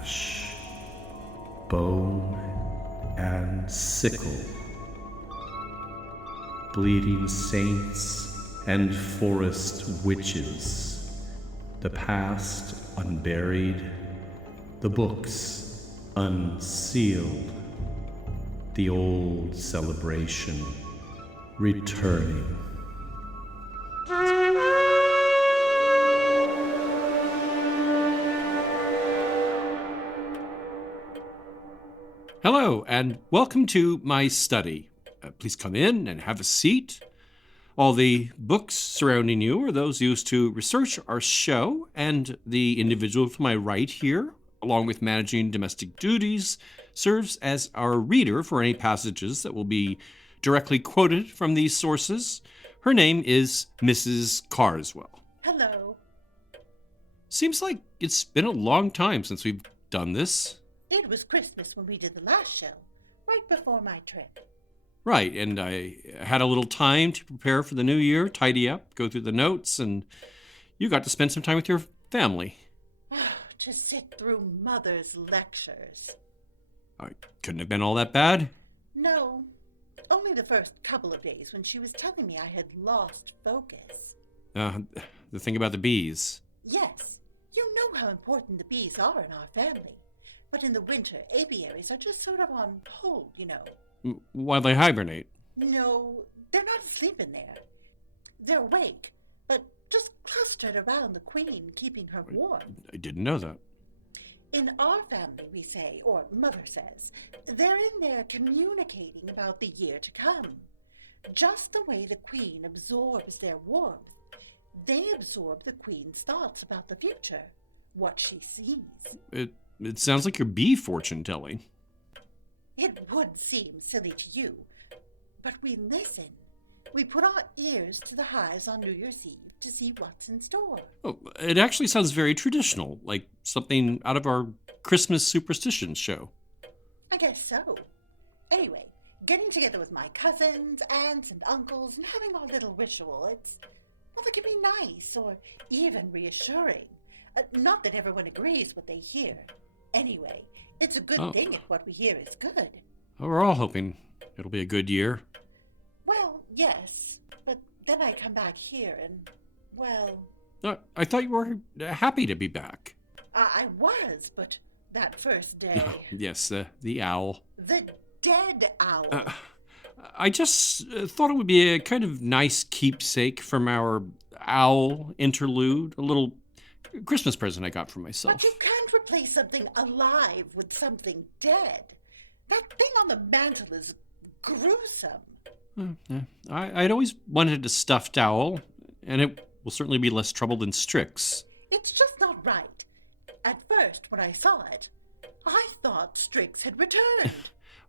ash, bone and sickle, bleeding saints and forest witches, the past unburied, the books unsealed, the old celebration returning. Hello, and welcome to my study. Please come in and have a seat. All the books surrounding you are those used to research our show, and the individual to my right here, along with managing domestic duties, serves as our reader for any passages that will be directly quoted from these sources. Her name is Mrs. Carswell. Hello. Seems like it's been a long time since we've done this. It was Christmas when we did the last show, right before my trip. Right, and I had a little time to prepare for the new year, tidy up, go through the notes, and you got to spend some time with your family. To sit through Mother's lectures. Couldn't have been all that bad. No, only the first couple of days when she was telling me I had lost focus. The thing about the bees. Yes, you know how important the bees are in our family. But in the winter, apiaries are just sort of on hold, you know. While they hibernate. No, they're not asleep in there. They're awake, but just clustered around the queen, keeping her warm. I didn't know that. In our family, we say, or Mother says, they're in there communicating about the year to come. Just the way the queen absorbs their warmth, they absorb the queen's thoughts about the future, what she sees. It sounds like your bee fortune telling. It would seem silly to you, but we listen. We put our ears to the hives on New Year's Eve to see what's in store. Oh, it actually sounds very traditional, like something out of our Christmas superstitions show. I guess so. Anyway, getting together with my cousins, aunts, and uncles and having our little ritual, it can be nice or even reassuring. Not that everyone agrees what they hear. Anyway, it's a good thing if what we hear is good. We're all hoping it'll be a good year. Well, yes, but then I come back here and, well... I thought you were happy to be back. I was, but that first day... Yes, the owl. The dead owl. I just thought it would be a kind of nice keepsake from our owl interlude, a little Christmas present I got for myself. But you can't replace something alive with something dead. That thing on the mantle is gruesome. I'd always wanted a stuffed owl, and it will certainly be less trouble than Strix. It's just not right. At first, when I saw it, I thought Strix had returned.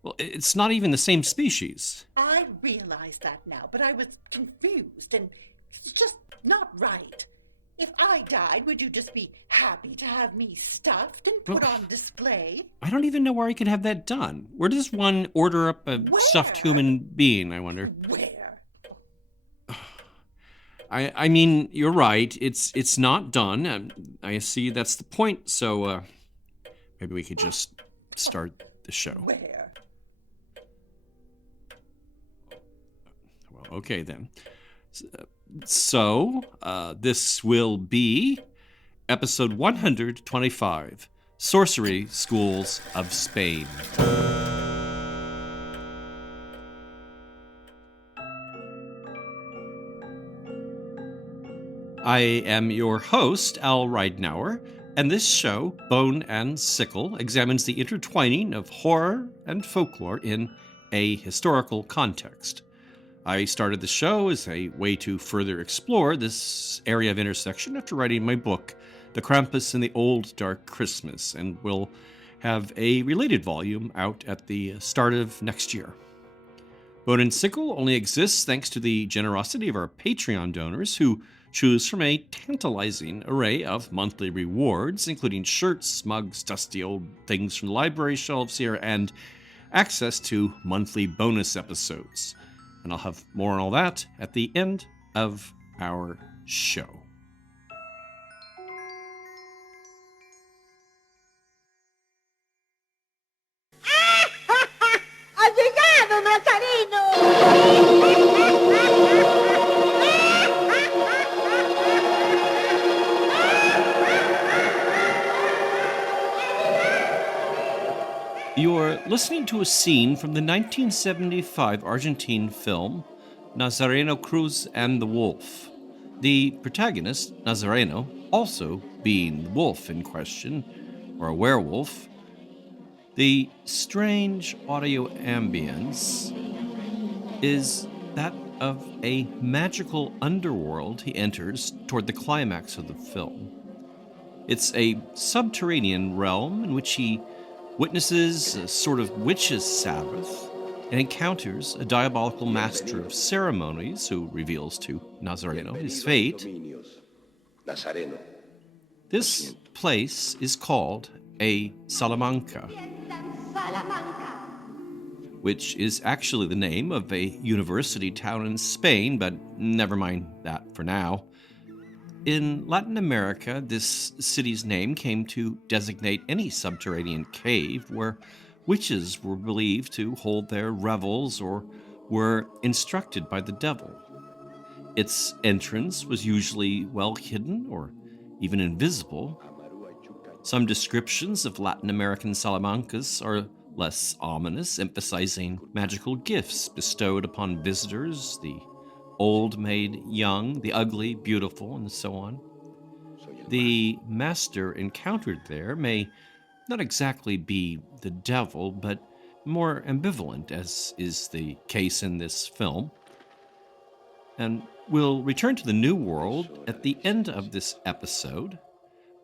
Well, it's not even the same species. I realize that now, but I was confused, and it's just not right. If I died, would you just be happy to have me stuffed and put on display? I don't even know where I could have that done. Where does one order up a stuffed human being, I wonder? Where? I mean, you're right. It's not done. I see that's the point, so maybe we could just start the show. Where? Well, okay then. So, this will be episode 125, Sorcery Schools of Spain. I am your host, Al Ridenour, and this show, Bone and Sickle, examines the intertwining of horror and folklore in a historical context. I started the show as a way to further explore this area of intersection after writing my book, The Krampus and the Old Dark Christmas, and will have a related volume out at the start of next year. Bone and Sickle only exists thanks to the generosity of our Patreon donors who choose from a tantalizing array of monthly rewards, including shirts, mugs, dusty old things from the library shelves here, and access to monthly bonus episodes. And I'll have more on all that at the end of our show. You're listening to a scene from the 1975 Argentine film Nazareno Cruz and the Wolf. The protagonist, Nazareno, also being the wolf in question, or a werewolf. The strange audio ambience is that of a magical underworld he enters toward the climax of the film. It's a subterranean realm in which he witnesses a sort of witch's sabbath and encounters a diabolical master of ceremonies who reveals to Nazareno his fate. This place is called a Salamanca, which is actually the name of a university town in Spain, but never mind that for now. In Latin America, this city's name came to designate any subterranean cave where witches were believed to hold their revels or were instructed by the devil. Its entrance was usually well hidden or even invisible. Some descriptions of Latin American Salamancas are less ominous, emphasizing magical gifts bestowed upon visitors, the old made young, the ugly beautiful, and so on. The master encountered there may not exactly be the devil, but more ambivalent, as is the case in this film. And we'll return to the New World at the end of this episode,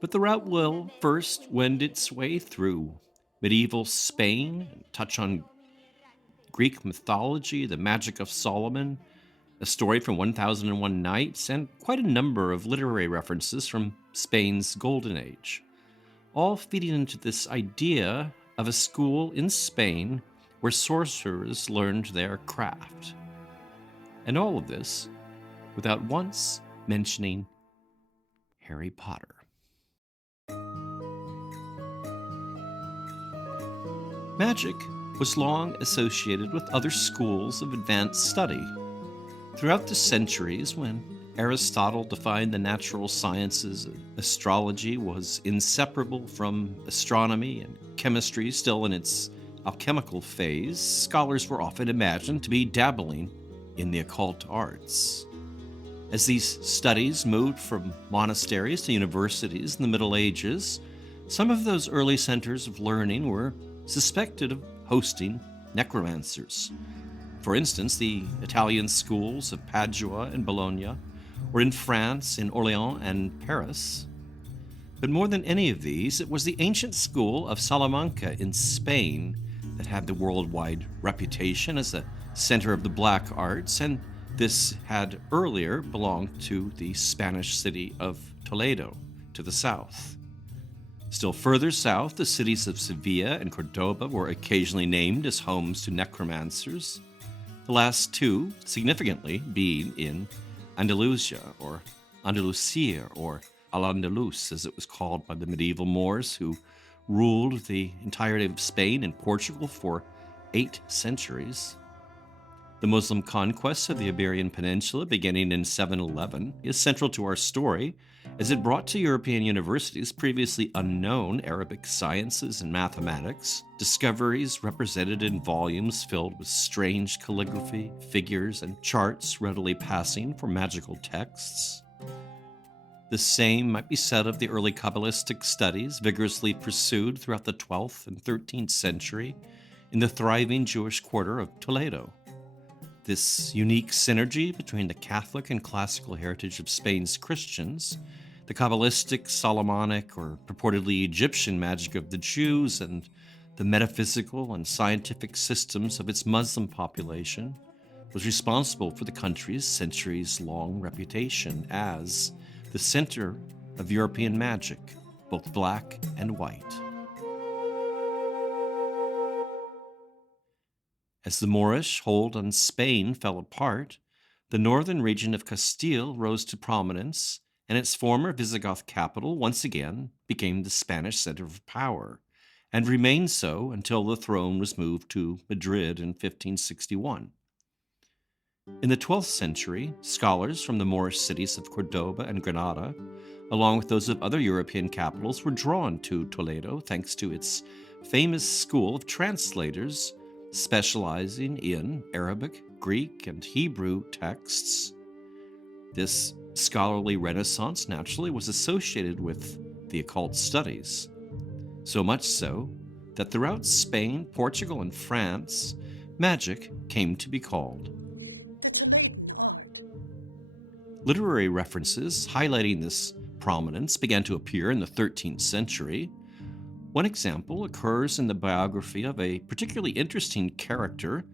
but the route will first wend its way through medieval Spain, touch on Greek mythology, the magic of Solomon, a story from 1001 Nights, and quite a number of literary references from Spain's Golden Age, all feeding into this idea of a school in Spain where sorcerers learned their craft. And all of this without once mentioning Harry Potter. Magic was long associated with other schools of advanced study. Throughout the centuries, when Aristotle defined the natural sciences, astrology was inseparable from astronomy, and chemistry still in its alchemical phase, scholars were often imagined to be dabbling in the occult arts. As these studies moved from monasteries to universities in the Middle Ages, some of those early centers of learning were suspected of hosting necromancers. For instance, the Italian schools of Padua and Bologna, or in France, in Orléans and Paris. But more than any of these, it was the ancient school of Salamanca in Spain that had the worldwide reputation as a center of the black arts, and this had earlier belonged to the Spanish city of Toledo, to the south. Still further south, the cities of Sevilla and Cordoba were occasionally named as homes to necromancers, the last two significantly being in Andalusia, or Andalusia, or Al-Andalus, as it was called by the medieval Moors who ruled the entirety of Spain and Portugal for 8 centuries. The Muslim conquest of the Iberian Peninsula, beginning in 711, is central to our story, as it brought to European universities previously unknown Arabic sciences and mathematics, discoveries represented in volumes filled with strange calligraphy, figures, and charts readily passing for magical texts. The same might be said of the early Kabbalistic studies vigorously pursued throughout the 12th and 13th century in the thriving Jewish quarter of Toledo. This unique synergy between the Catholic and classical heritage of Spain's Christians, the Kabbalistic, Solomonic, or purportedly Egyptian magic of the Jews, and the metaphysical and scientific systems of its Muslim population, was responsible for the country's centuries-long reputation as the center of European magic, both black and white. As the Moorish hold on Spain fell apart, the northern region of Castile rose to prominence, and its former Visigoth capital once again became the Spanish center of power, and remained so until the throne was moved to Madrid in 1561. In the 12th century, scholars from the Moorish cities of Cordoba and Granada, along with those of other European capitals, were drawn to Toledo thanks to its famous school of translators specializing in Arabic, Greek, and Hebrew texts. This scholarly renaissance naturally was associated with the occult studies, so much so that throughout Spain, Portugal, and France, magic came to be called. The Toledan art. Literary references highlighting this prominence began to appear in the 13th century. One example occurs in the biography of a particularly interesting character,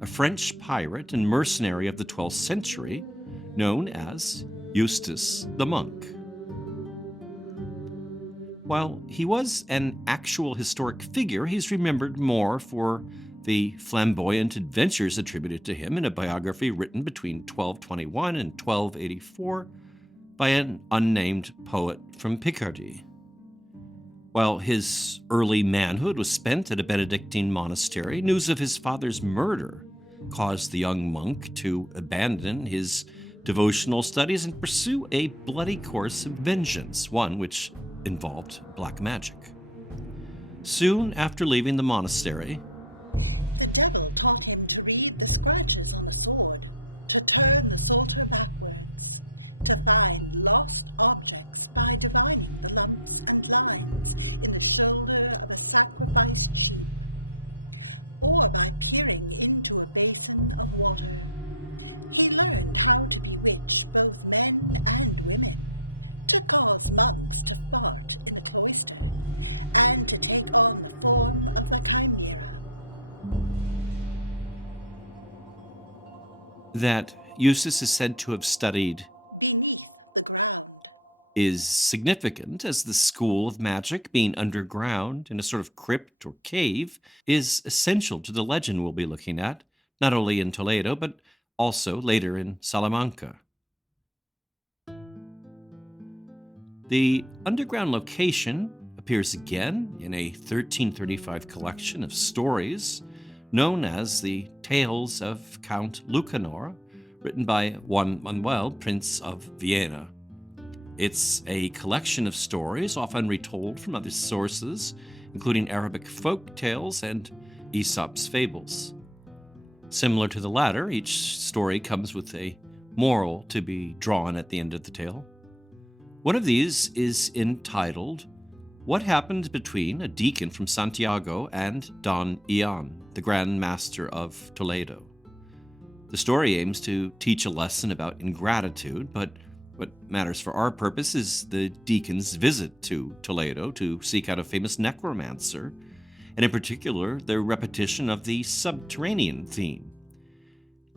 a French pirate and mercenary of the 12th century, known as Eustace the Monk. While he was an actual historic figure, he's remembered more for the flamboyant adventures attributed to him in a biography written between 1221 and 1284 by an unnamed poet from Picardy. While his early manhood was spent at a Benedictine monastery, news of his father's murder caused the young monk to abandon his devotional studies and pursue a bloody course of vengeance, one which involved black magic. Soon after leaving the monastery, The devil taught him to read the scratches on a sword, to turn the sorter backwards, to find lost objects by dividing the bumps and lines in the shoulder of a sacrifice sheep, or by peering into a basin of water. He learned how to bewitch both men and women, to cause nuns to fart in a cloister, and to take on the form of a chimera. that Eustace is said to have studied Beneath the ground. is significant, as the school of magic, being underground in a sort of crypt or cave, is essential to the legend we'll be looking at, not only in Toledo, but also later in Salamanca. The underground location appears again in a 1335 collection of stories known as the Tales of Count Lucanor, written by Juan Manuel, Prince of Vienna. It's a collection of stories, often retold from other sources, including Arabic folk tales and Aesop's fables. Similar to the latter, each story comes with a moral to be drawn at the end of the tale. One of these is entitled, What Happened Between a Deacon from Santiago and Don Ian, the Grand Master of Toledo. The story aims to teach a lesson about ingratitude, but what matters for our purpose is the deacon's visit to Toledo to seek out a famous necromancer, and in particular, the repetition of the subterranean theme.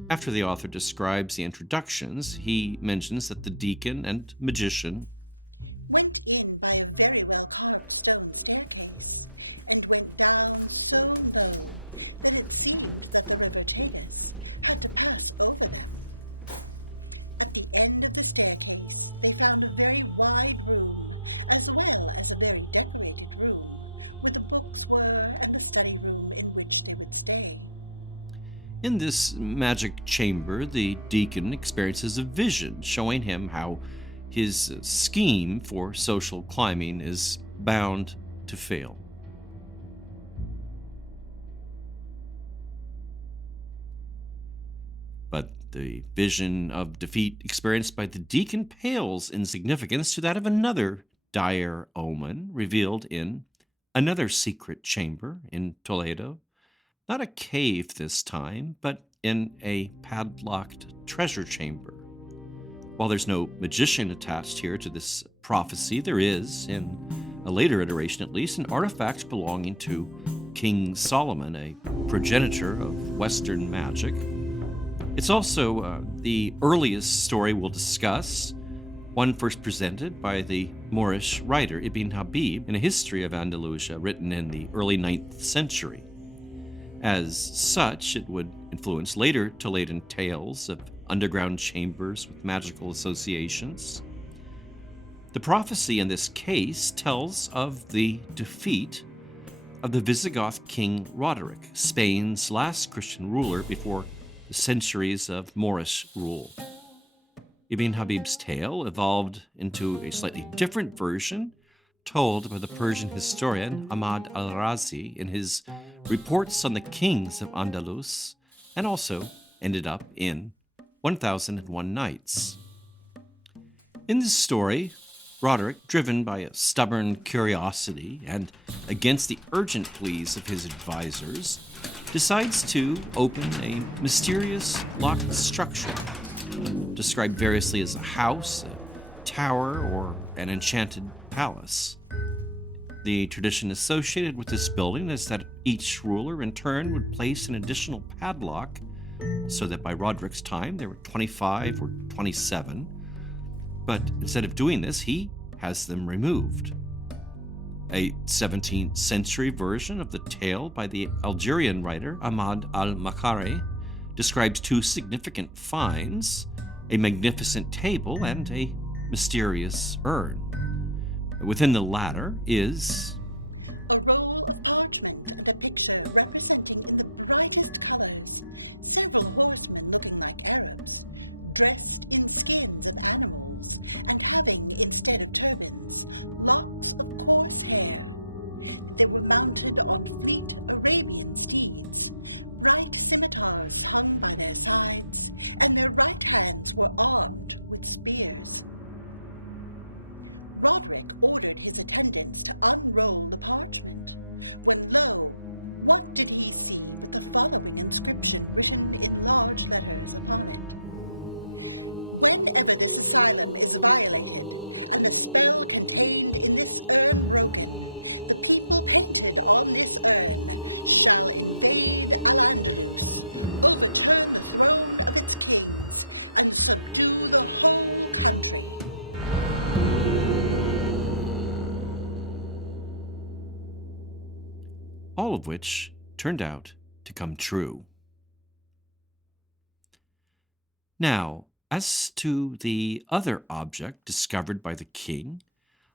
After the author describes the introductions, he mentions that the deacon and magician Went in by a very well-carved stone staircase, and went down so low that it seemed that the lunatics had to pass over them. At the end of the staircase, they found a very wide room, as well as a very decorated room, where the books were and the study room in which they would stay. In this magic chamber, the deacon experiences a vision showing him how his scheme for social climbing is bound to fail. But the vision of defeat experienced by the deacon pales in significance to that of another dire omen revealed in another secret chamber in Toledo. Not a cave this time, but in a padlocked treasure chamber. While there's no magician attached here to this prophecy, there is, in a later iteration at least, an artifact belonging to King Solomon, a progenitor of Western magic. It's also the earliest story we'll discuss, one first presented by the Moorish writer Ibn Habib in a history of Andalusia written in the early 9th century. As such, it would influence later Toledan tales of underground chambers with magical associations. The prophecy in this case tells of the defeat of the Visigoth King Roderick, Spain's last Christian ruler before the centuries of Moorish rule. Ibn Habib's tale evolved into a slightly different version told by the Persian historian Ahmad al-Razi in his Reports on the Kings of Andalus, and also ended up in 1001 Nights. In this story, Roderick, driven by a stubborn curiosity and against the urgent pleas of his advisors, decides to open a mysterious locked structure, described variously as a house, a tower, or an enchanted palace. The tradition associated with this building is that each ruler in turn would place an additional padlock, so that by Roderick's time there were 25 or 27, but instead of doing this, he has them removed. A 17th century version of the tale by the Algerian writer Ahmad al-Makari describes two significant finds, a magnificent table and a mysterious urn. Within the latter is A roll of parchment with a picture representing in the brightest colors several horsemen looking like Arabs, dressed in skins of animals, and having, instead of turbans, locks of coarse hair. They were mounted on fleet Arabian steeds, bright scimitars hung by their sides, and their right hands were armed with spears. Roderick ordered his attendants to unroll the parchment, when lo, what did he see but the following inscription written in large letters? Whenever this silence is violated, and the spell contained in this urn broken, the people painted on this urn shall invade Andalus, and subdue the whole country. all of which turned out to come true. Now, as to the other object discovered by the king,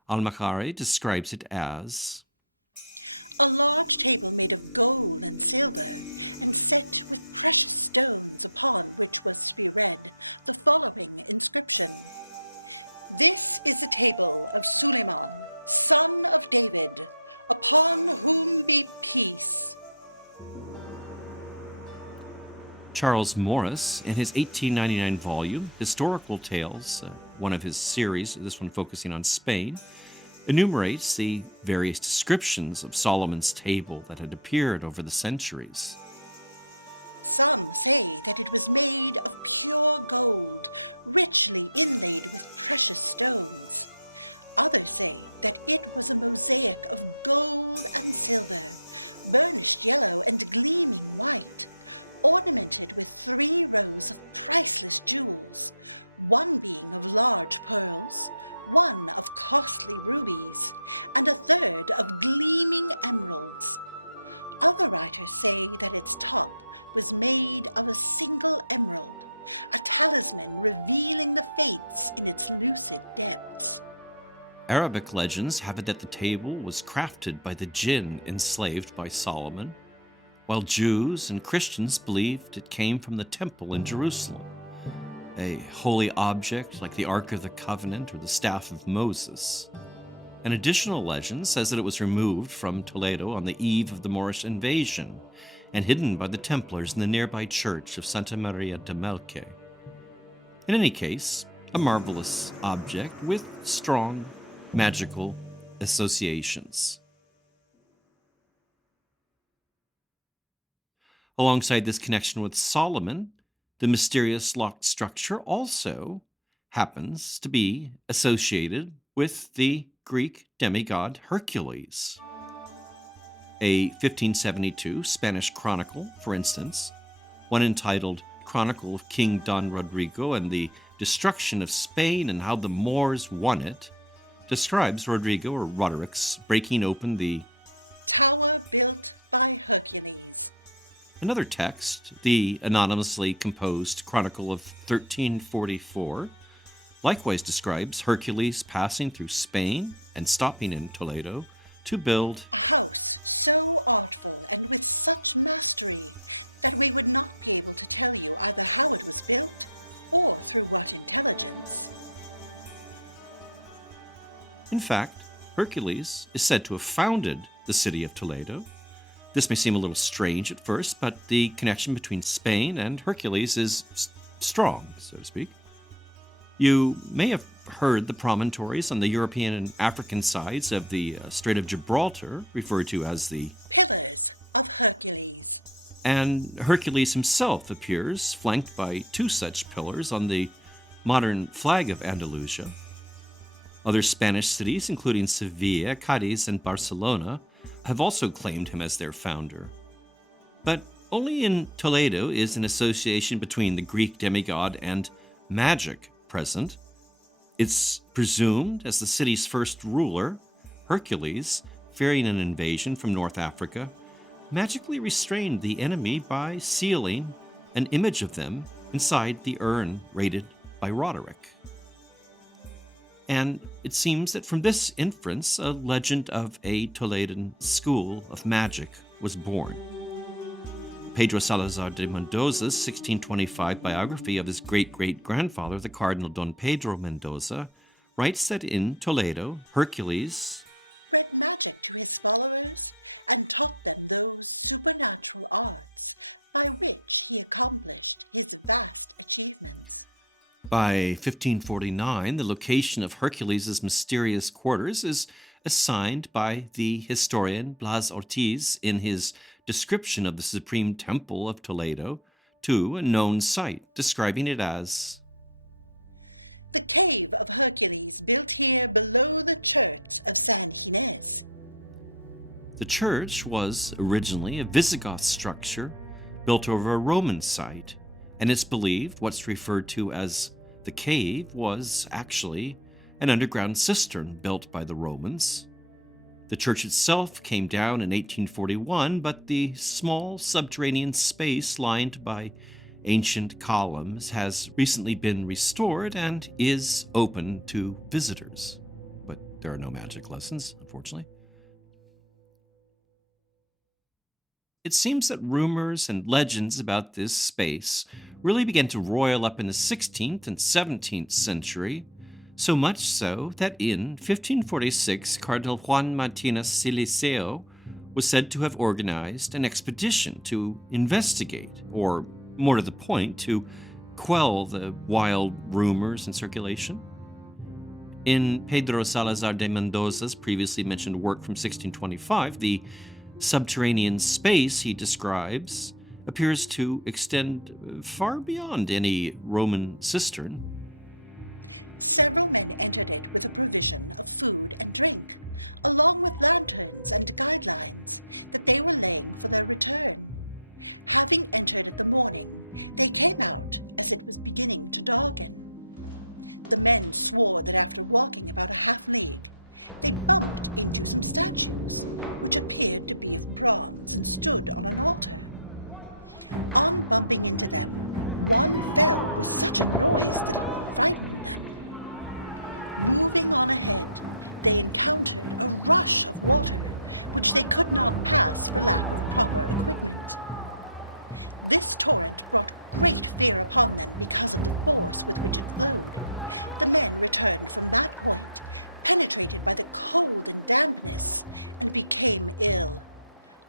al-Makari describes it as A large table made of gold and silver, set with precious stones upon which was to be read the following inscription: This is the table of Suleiman, son of David, upon whom be peace. Charles Morris, in his 1899 volume, Historical Tales, one of his series, this one focusing on Spain, enumerates the various descriptions of Solomon's table that had appeared over the centuries. Some say that it was made of pure gold, richly inlaid with precious stones. Others say that it was a mosaic of gold and silver, burnished yellow and gleaming white, ornamented with 3 rows of priceless jewels, one being of large pearls, one of costly rubies, and a third of gleaming emeralds. Other writers say that its top was made of a single emerald, a talisman revealing the fates to its lucid depths. Arabic legends have it that the table was crafted by the jinn enslaved by Solomon, while Jews and Christians believed it came from the temple in Jerusalem, a holy object like the Ark of the Covenant or the Staff of Moses. An additional legend says that it was removed from Toledo on the eve of the Moorish invasion and hidden by the Templars in the nearby church of Santa Maria de Melche. In any case, a marvelous object with strong magical associations. Alongside this connection with Solomon, the mysterious locked structure also happens to be associated with the Greek demigod Hercules. A 1572 Spanish chronicle, for instance, one entitled Chronicle of King Don Rodrigo and the Destruction of Spain and How the Moors Won It, describes Rodrigo or Roderick's breaking open the Tower built by Hercules. Another text, the anonymously composed Chronicle of 1344, likewise describes Hercules passing through Spain and stopping in Toledo to build House so awful and with such mystery that we would not be able to tell you either how it was built or from what it tells us. In fact, Hercules is said to have founded the city of Toledo. This may seem a little strange at first, but the connection between Spain and Hercules is strong, so to speak. You may have heard the promontories on the European and African sides of the Strait of Gibraltar, referred to as the Pillars of Hercules. and Hercules himself appears flanked by two such pillars on the modern flag of Andalusia. Other Spanish cities, including Sevilla, Cadiz, and Barcelona, have also claimed him as their founder. But only in Toledo is an association between the Greek demigod and magic present. It's presumed as the city's first ruler, Hercules, fearing an invasion from North Africa, magically restrained the enemy by sealing an image of them inside the urn raided by Roderick. And it seems that from this inference, a legend of a Toledan school of magic was born. Pedro Salazar de Mendoza's 1625 biography of his great-great-grandfather, the Cardinal Don Pedro Mendoza, writes that in Toledo, Hercules Spread magic to his followers and taught them those supernatural arts by which he accomplished his vast achievements. By 1549, the location of Hercules' mysterious quarters is assigned by the historian Blas Ortiz in his description of the Supreme Temple of Toledo to a known site, describing it as The Cave of Hercules built here below the church of St. Inez. the church was originally a Visigoth structure built over a Roman site, and it's believed what's referred to as the cave was actually an underground cistern built by the Romans. The church itself came down in 1841, but the small subterranean space lined by ancient columns has recently been restored and is open to visitors. But there are no magic lessons, unfortunately. It seems that rumors and legends about this space really began to roil up in the 16th and 17th century, so much so that in 1546 Cardinal Juan Martinez Siliceo was said to have organized an expedition to investigate, or more to the point, to quell the wild rumors in circulation. In Pedro Salazar de Mendoza's previously mentioned work from 1625, the subterranean space he describes appears to extend far beyond any Roman cistern. Several men entered with provisions, food, and drink, along with lanterns and guidelines that they were laying for their return. Having entered in the morning, they came out as it was beginning to darken. The men swore that after walking about a half league, they found a few statues, which appeared to be of bronze and stood on the water. Running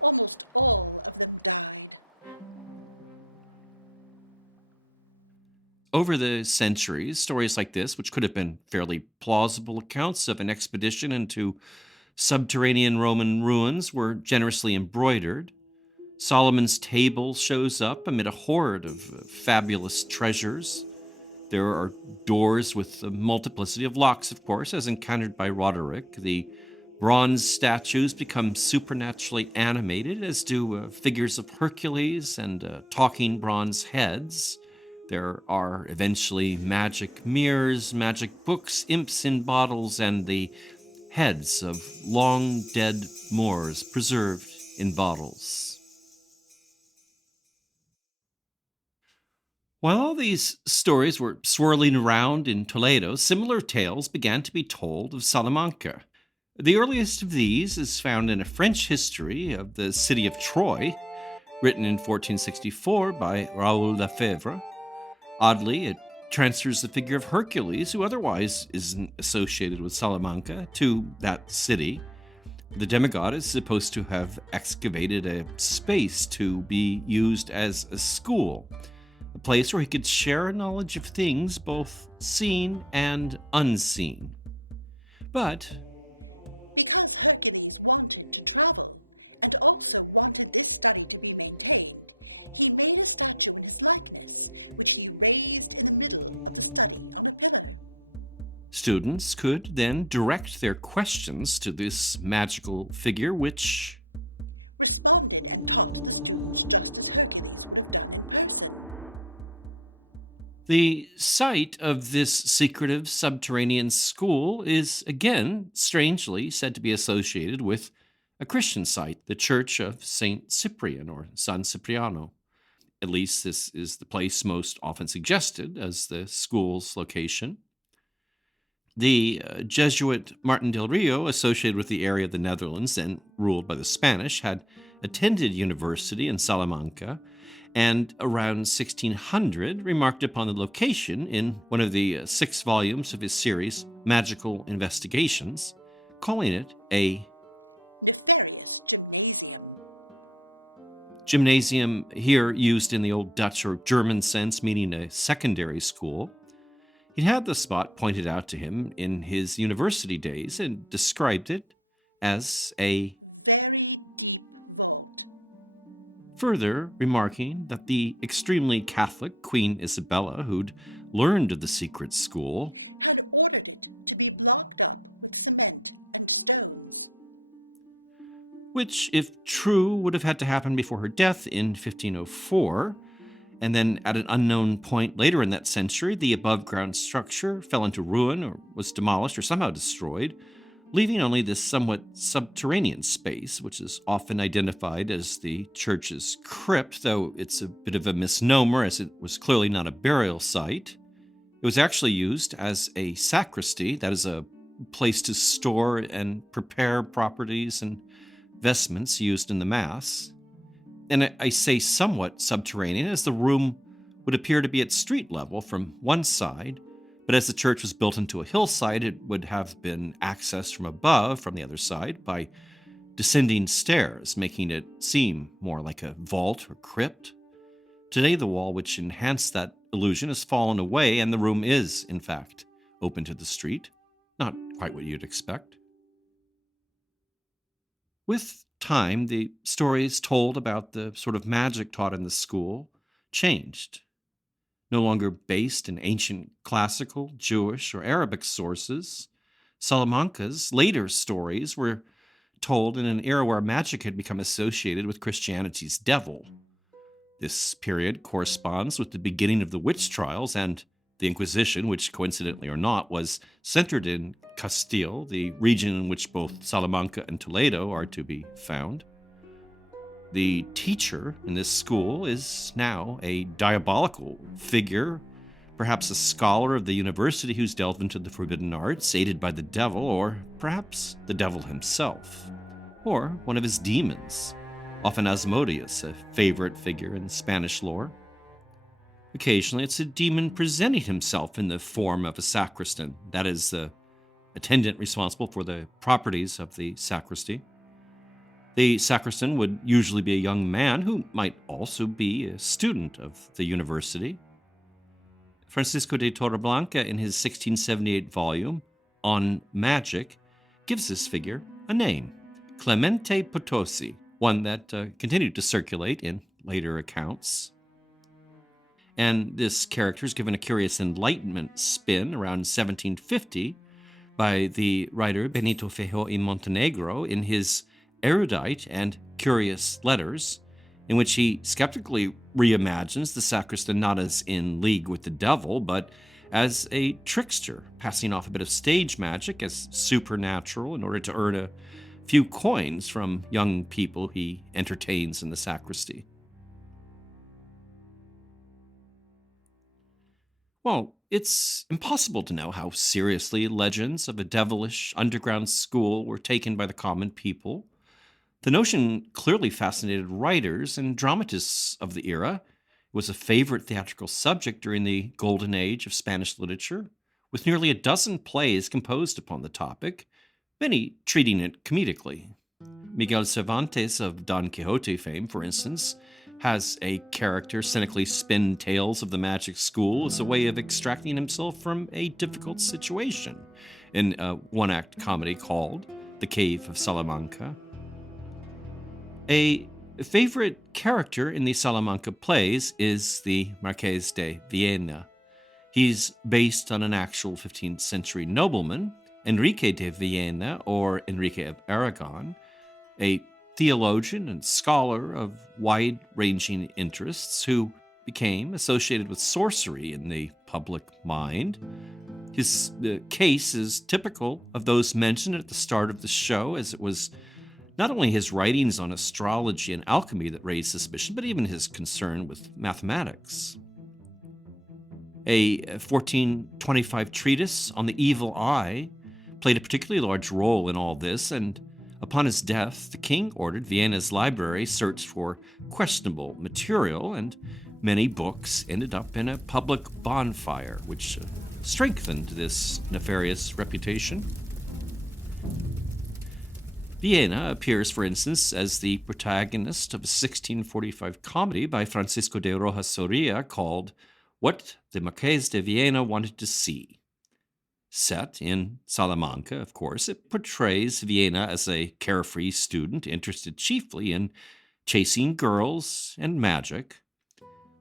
almost all of them died. Over the centuries, stories like this, which could have been fairly plausible accounts of an expedition into subterranean Roman ruins, were generously embroidered. Solomon's table shows up amid a horde of fabulous treasures. There are doors with a multiplicity of locks, of course, as encountered by Roderick. The bronze statues become supernaturally animated, as do figures of Hercules and talking bronze heads. There are eventually magic mirrors, magic books, imps in bottles, and the heads of long dead Moors preserved in bottles. While all these stories were swirling around in Toledo, similar tales began to be told of Salamanca. The earliest of these is found in a French history of the city of Troy, written in 1464 by Raoul Lefebvre. Oddly, it transfers the figure of Hercules, who otherwise isn't associated with Salamanca, to that city. The demigod is supposed to have excavated a space to be used as a school, a place where he could share a knowledge of things both seen and unseen. But Because Hercules wanted to travel and also wanted this study to be maintained, he made a statue in his likeness, which he raised in the middle of the study on a pillar. students could then direct their questions to this magical figure, which Responded and taught the students just as Hercules would have done in person. the site of this secretive subterranean school is again strangely said to be associated with a Christian site, the Church of Saint Cyprian or San Cipriano. At least this is the place most often suggested as the school's location. The Jesuit Martin del Rio, associated with the area of the Netherlands and ruled by the Spanish, had attended university in Salamanca, and around 1600 remarked upon the location in one of the 6 volumes of his series, Magical Investigations, calling it a Nefarious gymnasium. gymnasium, here used in the Old Dutch or German sense, meaning a secondary school. He'd had the spot pointed out to him in his university days and described it as a Very deep vault. further remarking that the extremely Catholic Queen Isabella, who'd learned of the secret school, Had ordered it to be blocked up with cement and stones. which, if true, would have had to happen before her death in 1504, and then at an unknown point later in that century, the above-ground structure fell into ruin or was demolished or somehow destroyed, leaving only this somewhat subterranean space, which is often identified as the church's crypt, though it's a bit of a misnomer as it was clearly not a burial site. It was actually used as a sacristy, that is a place to store and prepare properties and vestments used in the Mass. And I say somewhat subterranean, as the room would appear to be at street level from one side, but as the church was built into a hillside, it would have been accessed from above from the other side by descending stairs, making it seem more like a vault or crypt. Today, the wall which enhanced that illusion has fallen away, and the room is, in fact, open to the street. Not quite what you'd expect. With time, the stories told about the sort of magic taught in the school changed. No longer based in ancient classical, Jewish, or Arabic sources, Salamanca's later stories were told in an era where magic had become associated with Christianity's devil. This period corresponds with the beginning of the witch trials and the Inquisition, which, coincidentally or not, was centered in Castile, the region in which both Salamanca and Toledo are to be found. The teacher in this school is now a diabolical figure, perhaps a scholar of the university who's delved into the forbidden arts, aided by the devil, or perhaps the devil himself, or one of his demons, often Asmodeus, a favorite figure in Spanish lore. Occasionally, it's a demon presenting himself in the form of a sacristan, that is, the attendant responsible for the properties of the sacristy. The sacristan would usually be a young man who might also be a student of the university. Francisco de Torreblanca, in his 1678 volume on magic, gives this figure a name, Clemente Potosi, one that continued to circulate in later accounts. And this character is given a curious Enlightenment spin around 1750 by the writer Benito Feijó y Montenegro in his erudite and curious letters, in which he skeptically reimagines the sacristan not as in league with the devil, but as a trickster, passing off a bit of stage magic as supernatural in order to earn a few coins from young people he entertains in the sacristy. Well, it's impossible to know how seriously legends of a devilish underground school were taken by the common people. The notion clearly fascinated writers and dramatists of the era, It was a favorite theatrical subject during the golden age of Spanish literature, with nearly a dozen plays composed upon the topic, many treating it comedically. Miguel Cervantes of Don Quixote fame, for instance, has a character cynically spin tales of the magic school as a way of extracting himself from a difficult situation in a one-act comedy called The Cave of Salamanca. A favorite character in the Salamanca plays is the Marqués de Villena. He's based on an actual 15th century nobleman, Enrique de Villena, or Enrique of Aragon, a theologian and scholar of wide-ranging interests who became associated with sorcery in the public mind. His case is typical of those mentioned at the start of the show, as it was not only his writings on astrology and alchemy that raised suspicion, but even his concern with mathematics. A 1425 treatise on the evil eye played a particularly large role in all this, and upon his death, the king ordered Vienna's library searched for questionable material, and many books ended up in a public bonfire, which strengthened this nefarious reputation. Villena appears, for instance, as the protagonist of a 1645 comedy by Francisco de Rojas Soria called What the Marqués de Villena Wanted to See. Set in Salamanca, of course, it portrays Villena as a carefree student interested chiefly in chasing girls and magic.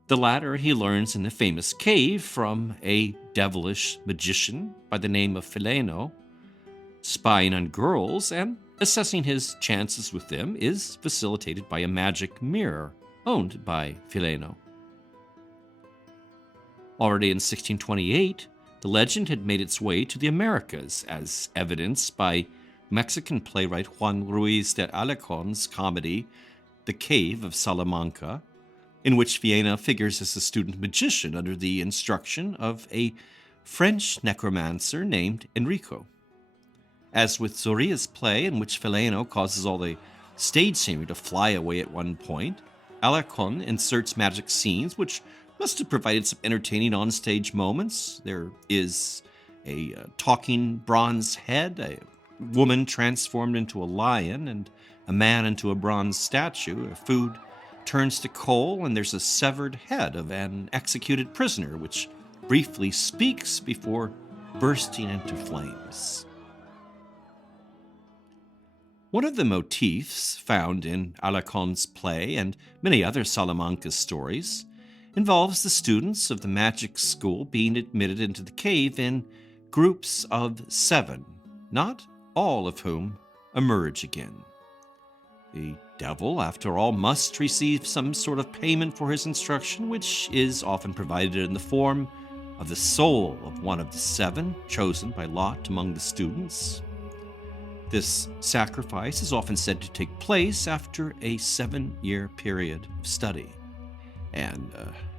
The latter he learns in the famous cave from a devilish magician by the name of Fileno. Spying on girls and assessing his chances with them is facilitated by a magic mirror owned by Fileno. Already in 1628, the legend had made its way to the Americas, as evidenced by Mexican playwright Juan Ruiz de Alarcon's comedy The Cave of Salamanca, in which Villena figures as a student magician under the instruction of a French necromancer named Enrico. As with Soria's play, in which Fileno causes all the stage scenery to fly away at one point, Alarcon inserts magic scenes which must have provided some entertaining onstage moments. There is a talking bronze head, a woman transformed into a lion, and a man into a bronze statue. Food turns to coal, and there's a severed head of an executed prisoner, which briefly speaks before bursting into flames. One of the motifs found in Alarcon's play and many other Salamanca stories involves the students of the magic school being admitted into the cave in groups of 7, not all of whom emerge again. The devil, after all, must receive some sort of payment for his instruction, which is often provided in the form of the soul of one of the 7 chosen by lot among the students. This sacrifice is often said to take place after a 7-year period of study. And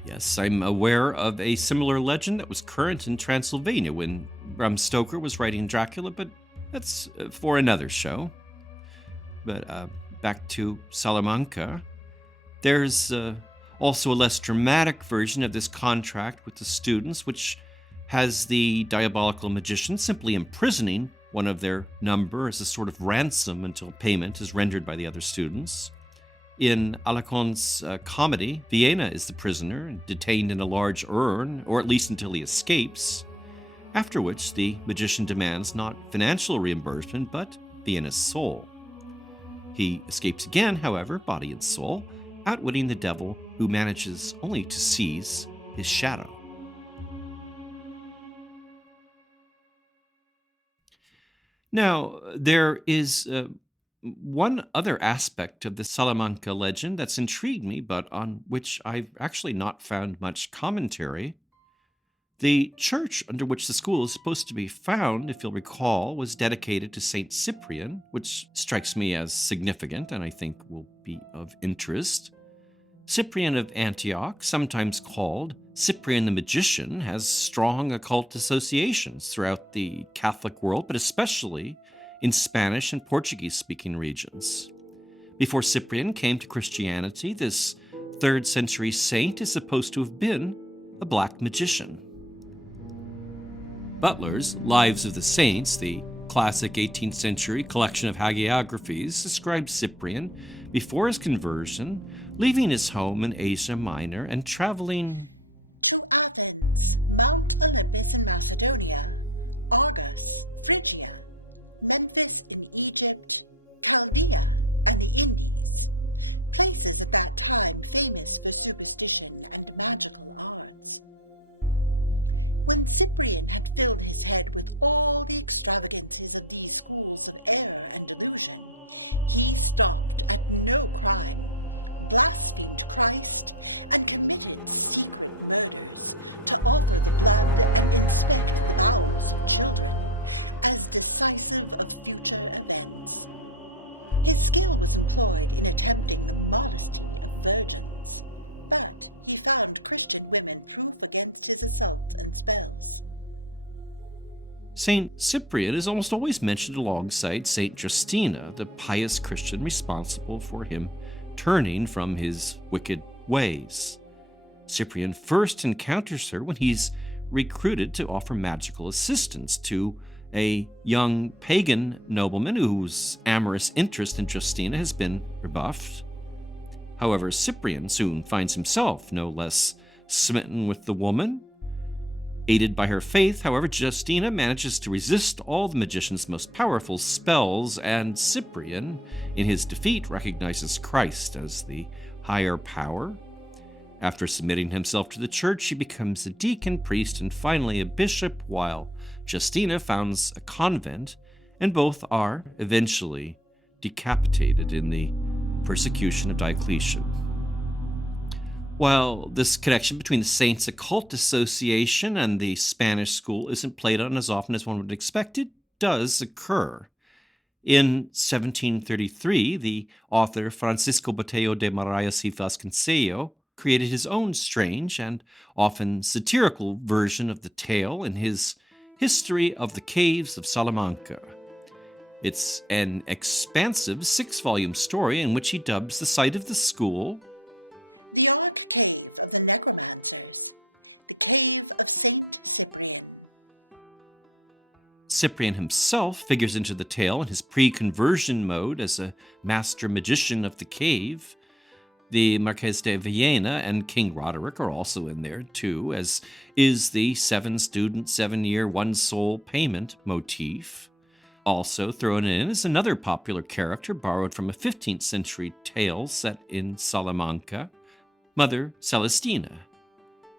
yes, I'm aware of a similar legend that was current in Transylvania when Bram Stoker was writing Dracula, but that's for another show. But back to Salamanca, there's also a less dramatic version of this contract with the students, which has the diabolical magician simply imprisoning one of their number as a sort of ransom until payment is rendered by the other students. In Alarcon's comedy, Villena is the prisoner and detained in a large urn, or at least until he escapes, after which the magician demands not financial reimbursement, but Villena's soul. He escapes again, however, body and soul, outwitting the devil, who manages only to seize his shadow. Now, there is one other aspect of the Salamanca legend that's intrigued me, but on which I've actually not found much commentary. The church under which the school is supposed to be found, if you'll recall, was dedicated to Saint Cyprian, which strikes me as significant and I think will be of interest. Cyprian of Antioch, sometimes called Cyprian the Magician, has strong occult associations throughout the Catholic world, but especially in Spanish and Portuguese-speaking regions. Before Cyprian came to Christianity, this 3rd century saint is supposed to have been a black magician. Butler's Lives of the Saints, the classic 18th century collection of hagiographies, describes Cyprian before his conversion, leaving his home in Asia Minor and traveling to Athens, Mount Olympus in Macedonia, Argos, Phrygia, Memphis in Egypt, Chaldea, and the Indies, places at that time famous for superstition and magical arts. When Cyprian had filled his head with all the extravagances of these halls of error and delusion, he stopped at no crime, blasphemed Christ, and committed several murders, as decisive of future events. His skill was employed in attempting modest virgins, but he found Christian women proof against his assaults and spells. Saint Cyprian is almost always mentioned alongside Saint Justina, the pious Christian responsible for him turning from his wicked ways. Cyprian first encounters her when he's recruited to offer magical assistance to a young pagan nobleman whose amorous interest in Justina has been rebuffed. However, Cyprian soon finds himself no less smitten with the woman. Aided by her faith, however, Justina manages to resist all the magician's most powerful spells, and Cyprian, in his defeat, recognizes Christ as the higher power. After submitting himself to the church, he becomes a deacon, priest, and finally a bishop, while Justina founds a convent, and both are eventually decapitated in the persecution of Diocletian. While this connection between the saints' occult association and the Spanish school isn't played on as often as one would expect, it does occur. In 1733, the author Francisco Boteo de Marias y Vasconcello created his own strange and often satirical version of the tale in his History of the Caves of Salamanca. It's an expansive 6-volume story in which he dubs the site of the school The old cave of the necromancers, the cave of Saint Cyprian. Cyprian himself figures into the tale in his pre-conversion mode as a master magician of the cave. The Marqués de Villena and King Roderick are also in there too, as is the 7-student, 7-year, 1-soul payment motif. Also thrown in is another popular character borrowed from a 15th century tale set in Salamanca, Mother Celestina.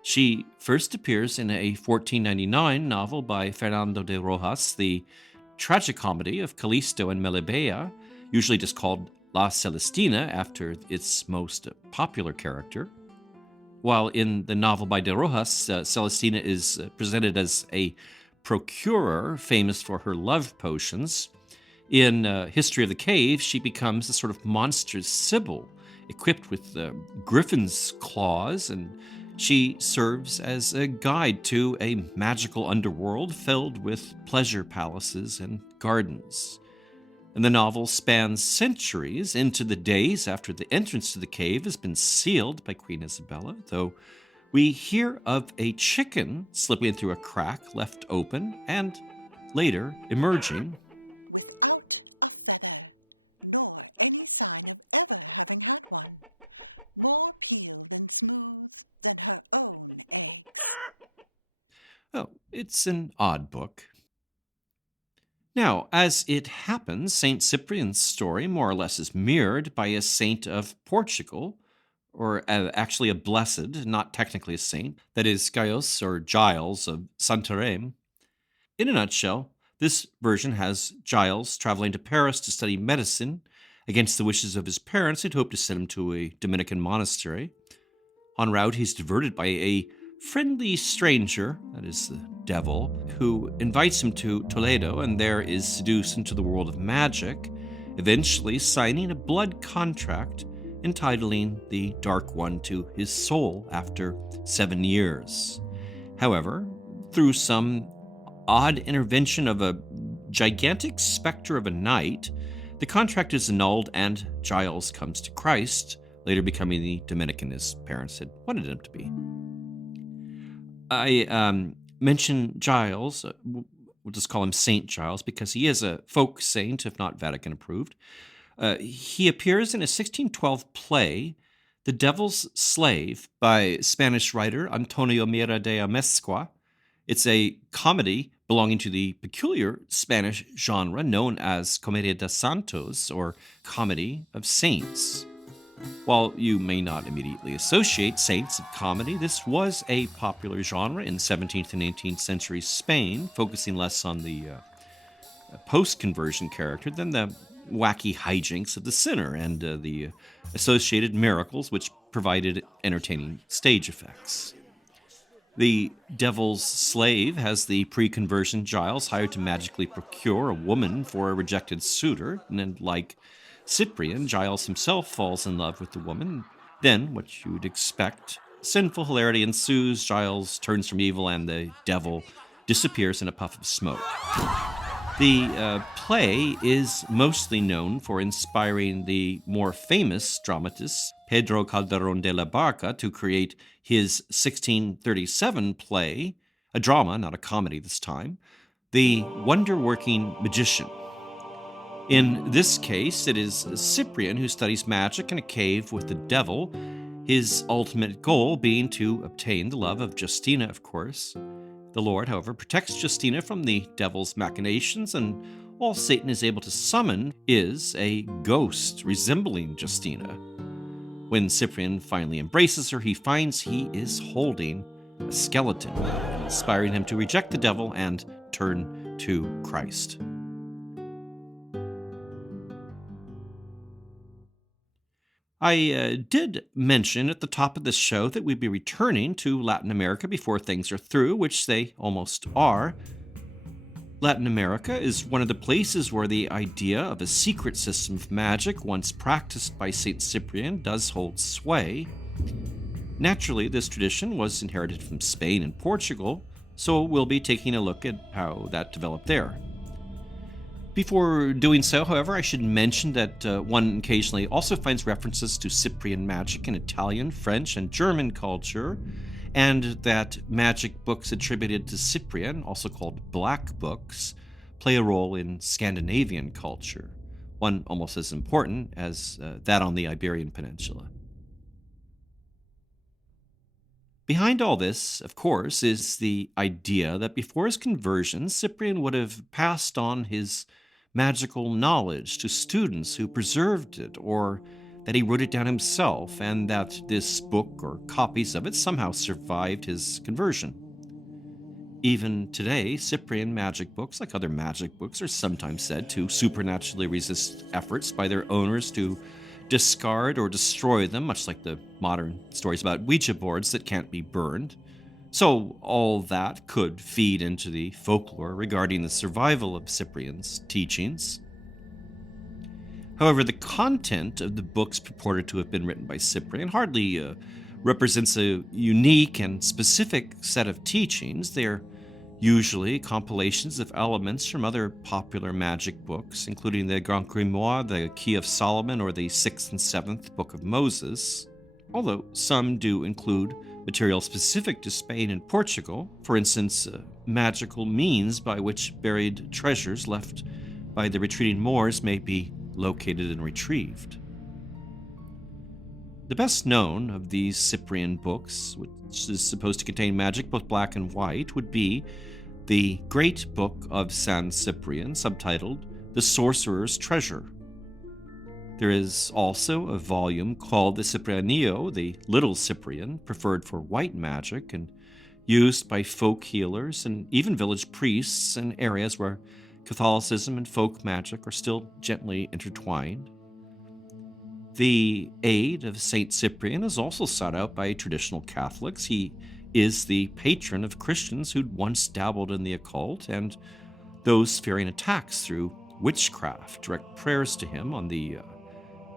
She first appears in a 1499 novel by Fernando de Rojas, the tragicomedy of Callisto and Melibea, usually just called La Celestina after its most popular character. While in the novel by de Rojas, Celestina is presented as a procurer famous for her love potions. In History of the Cave, she becomes a sort of monstrous sibyl, equipped with griffin's claws, and she serves as a guide to a magical underworld filled with pleasure palaces and gardens. And the novel spans centuries into the days after the entrance to the cave has been sealed by Queen Isabella, though we hear of a chicken slipping through a crack left open and later emerging. Without a feather, nor any sign of ever having had one, more peeled and smooth than her own egg. Oh, it's an odd book. Now, as it happens, St. Cyprian's story more or less is mirrored by a saint of Portugal, or actually a blessed, not technically a saint, that is Gaius or Giles of Santarém. In a nutshell, this version has Giles traveling to Paris to study medicine against the wishes of his parents who'd hoped to send him to a Dominican monastery. En route, he's diverted by a friendly stranger, that is the devil, who invites him to Toledo and there is seduced into the world of magic, eventually signing a blood contract entitling the Dark One to his soul after 7 years. However, through some odd intervention of a gigantic specter of a knight, the contract is annulled and Giles comes to Christ, later becoming the Dominican his parents had wanted him to be. I mentioned Giles, we'll just call him Saint Giles, because he is a folk saint, if not Vatican approved. He appears in a 1612 play, The Devil's Slave, by Spanish writer Antonio Mira de Amezcua. It's a comedy belonging to the peculiar Spanish genre known as Comedia de Santos, or Comedy of Saints. While you may not immediately associate saints and comedy, this was a popular genre in 17th and 18th century Spain, focusing less on the post-conversion character than the wacky hijinks of the sinner and the associated miracles which provided entertaining stage effects. The Devil's Slave has the pre-conversion Giles hired to magically procure a woman for a rejected suitor, and like Cyprian, Giles himself falls in love with the woman. Then, what you'd expect, sinful hilarity ensues, Giles turns from evil, and the devil disappears in a puff of smoke. The play is mostly known for inspiring the more famous dramatist Pedro Calderón de la Barca to create his 1637 play, a drama, not a comedy this time, The Wonder-Working Magician. In this case, it is Cyprian who studies magic in a cave with the devil, his ultimate goal being to obtain the love of Justina, of course. The Lord, however, protects Justina from the devil's machinations, and all Satan is able to summon is a ghost resembling Justina. When Cyprian finally embraces her, he finds he is holding a skeleton, inspiring him to reject the devil and turn to Christ. I did mention at the top of this show that we'd be returning to Latin America before things are through, which they almost are. Latin America is one of the places where the idea of a secret system of magic, once practiced by St. Cyprian, does hold sway. Naturally, this tradition was inherited from Spain and Portugal, so we'll be taking a look at how that developed there. Before doing so, however, I should mention that one occasionally also finds references to Cyprian magic in Italian, French, and German culture, and that magic books attributed to Cyprian, also called black books, play a role in Scandinavian culture, one almost as important as that on the Iberian Peninsula. Behind all this, of course, is the idea that before his conversion, Cyprian would have passed on his magical knowledge to students who preserved it, or that he wrote it down himself, and that this book or copies of it somehow survived his conversion. Even today, Cyprian magic books, like other magic books, are sometimes said to supernaturally resist efforts by their owners to discard or destroy them, much like the modern stories about Ouija boards that can't be burned. So all that could feed into the folklore regarding the survival of Cyprian's teachings. However, the content of the books purported to have been written by Cyprian hardly represents a unique and specific set of teachings. They are usually compilations of elements from other popular magic books, including the Grand Grimoire, the Key of Solomon, or the 6th and 7th Book of Moses, although some do include material specific to Spain and Portugal, for instance, magical means by which buried treasures left by the retreating Moors may be located and retrieved. The best known of these Cyprian books, which is supposed to contain magic both black and white, would be the Great Book of San Cyprian, subtitled The Sorcerer's Treasure. There is also a volume called the Cyprianio, the Little Cyprian, preferred for white magic and used by folk healers and even village priests in areas where Catholicism and folk magic are still gently intertwined. The aid of Saint Cyprian is also sought out by traditional Catholics. He is the patron of Christians who'd once dabbled in the occult, and those fearing attacks through witchcraft direct prayers to him on the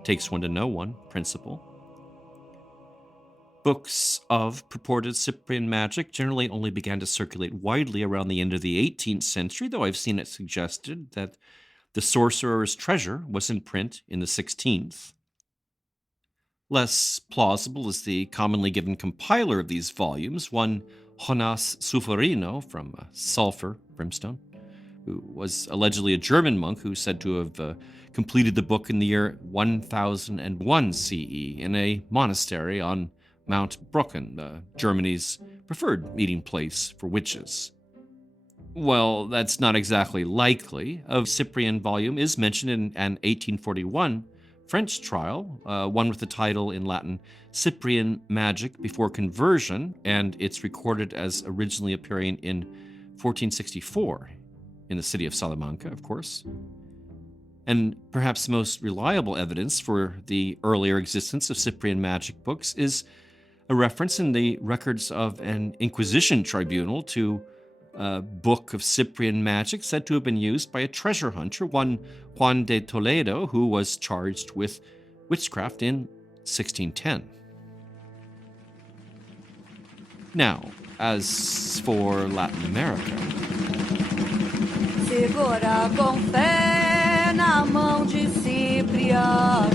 takes one to know one principle. Books of purported Cyprian magic generally only began to circulate widely around the end of the 18th century, though I've seen it suggested that The Sorcerer's Treasure was in print in the 16th. Less plausible is the commonly given compiler of these volumes, one Jonas Sulfurino from Sulfur, Brimstone, who was allegedly a German monk who's said to have completed the book in the year 1001 CE in a monastery on Mount Brocken, Germany's preferred meeting place for witches. Well, that's not exactly likely. A Cyprian volume is mentioned in an 1841 French trial, one with the title in Latin Cyprian Magic Before Conversion, and it's recorded as originally appearing in 1464 in the city of Salamanca, of course. And perhaps the most reliable evidence for the earlier existence of Cyprian magic books is a reference in the records of an Inquisition tribunal to a book of Cyprian magic said to have been used by a treasure hunter, one Juan de Toledo, who was charged with witchcraft in 1610. Now, as for Latin America, segura com fé na mão de Cipriano,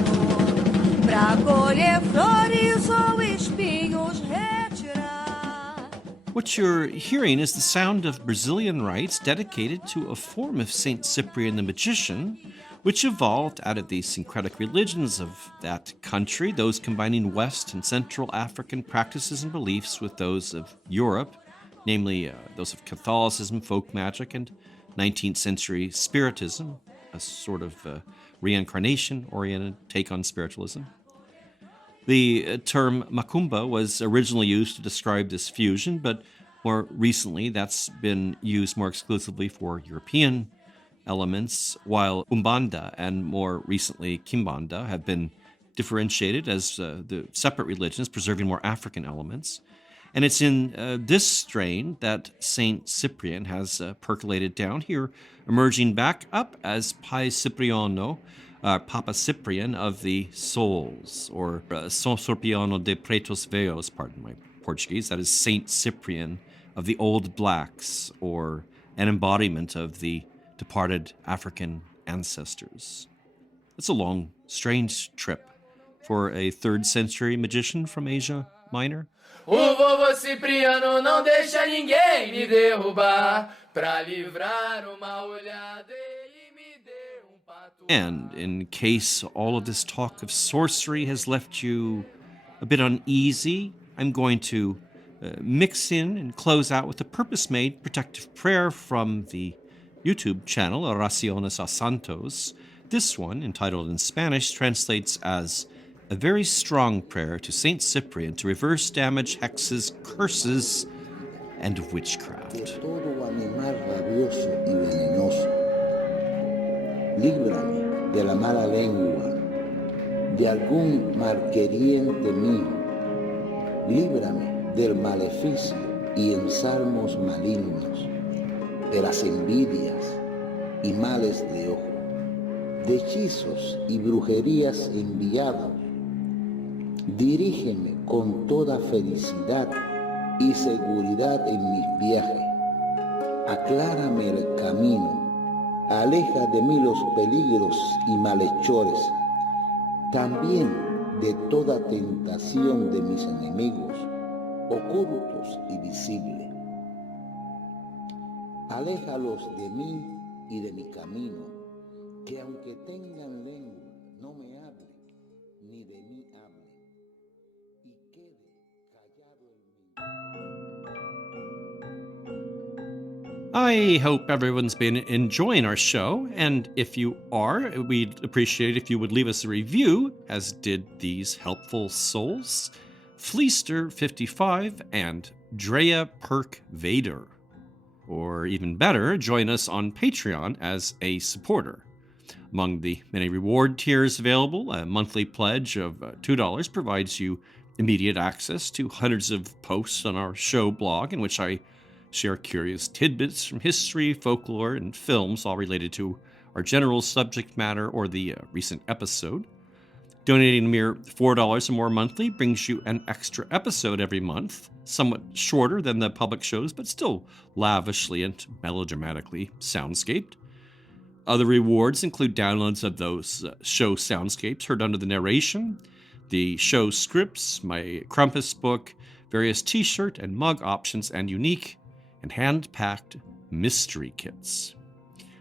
pra colher flores ou espinhos retirar. what you're hearing is the sound of Brazilian rites dedicated to a form of Saint Cyprian the Magician, which evolved out of the syncretic religions of that country, those combining West and Central African practices and beliefs with those of Europe, namely those of Catholicism, folk magic, and 19th century Spiritism, a sort of reincarnation-oriented take on spiritualism. The term macumba was originally used to describe this fusion, but more recently that's been used more exclusively for European elements, while Umbanda and more recently Kimbanda have been differentiated as the separate religions, preserving more African elements. And it's in this strain that Saint Cyprian has percolated down here, emerging back up as Pai Cipriano, Papa Cyprian of the Souls, or São Sorpiano de Pretos Veos, pardon my Portuguese, that is Saint Cyprian of the Old Blacks, or an embodiment of the departed African ancestors. It's a long, strange trip for a 3rd century magician from Asia Minor. O vovô Cipriano não deixa ninguém me derrubar, pra livrar uma olhada ele me deu pato. And in case all of this talk of sorcery has left you a bit uneasy, I'm going to mix in and close out with a purpose-made protective prayer from the YouTube channel Oraciones a Santos. This one, entitled in Spanish, translates as a very strong prayer to Saint Cyprian to reverse damage, hexes, curses, and witchcraft. Todo animal rabioso y venenoso, líbrame de la mala lengua, de algún malqueriente mío, líbrame del maleficio y ensalmos malignos, de las envidias y males de ojo, de hechizos y brujerías enviados. Dirígeme con toda felicidad y seguridad en mis viajes. Aclárame el camino. Aleja de mí los peligros y malhechores. También de toda tentación de mis enemigos, ocultos y visibles. Aléjalos de mí y de mi camino, que aunque tengan lengua, no me hable, ni de mí hable. I hope everyone's been enjoying our show, and if you are, we'd appreciate it if you would leave us a review, as did these helpful souls, Fleester55 and Drea Perk Vader. Or even better, join us on Patreon as a supporter. Among the many reward tiers available, a monthly pledge of $2 provides you immediate access to hundreds of posts on our show blog, in which I share curious tidbits from history, folklore, and films, all related to our general subject matter or the recent episode. Donating a mere $4 or more monthly brings you an extra episode every month, somewhat shorter than the public shows, but still lavishly and melodramatically soundscaped. Other rewards include downloads of those show soundscapes heard under the narration, The show scripts, my Krampus book, various t-shirt and mug options, and unique and hand-packed mystery kits.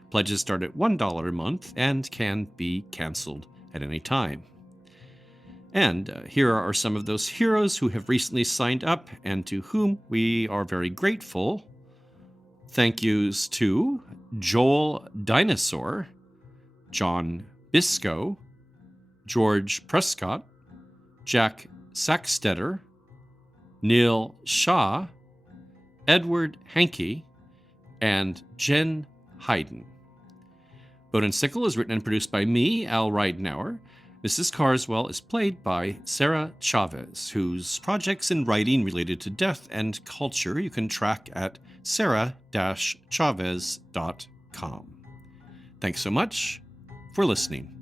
Pledges start at $1 a month and can be canceled at any time. And here are some of those heroes who have recently signed up and to whom we are very grateful. Thank yous to Joel Dinosaur, John Bisco, George Prescott, Jack Sackstetter, Neil Shaw, Edward Hankey, and Jen Hayden. Bone and Sickle is written and produced by me, Al Ridenauer. Mrs. Carswell is played by Sarah Chavez, whose projects in writing related to death and culture you can track at sarah-chavez.com. Thanks so much for listening.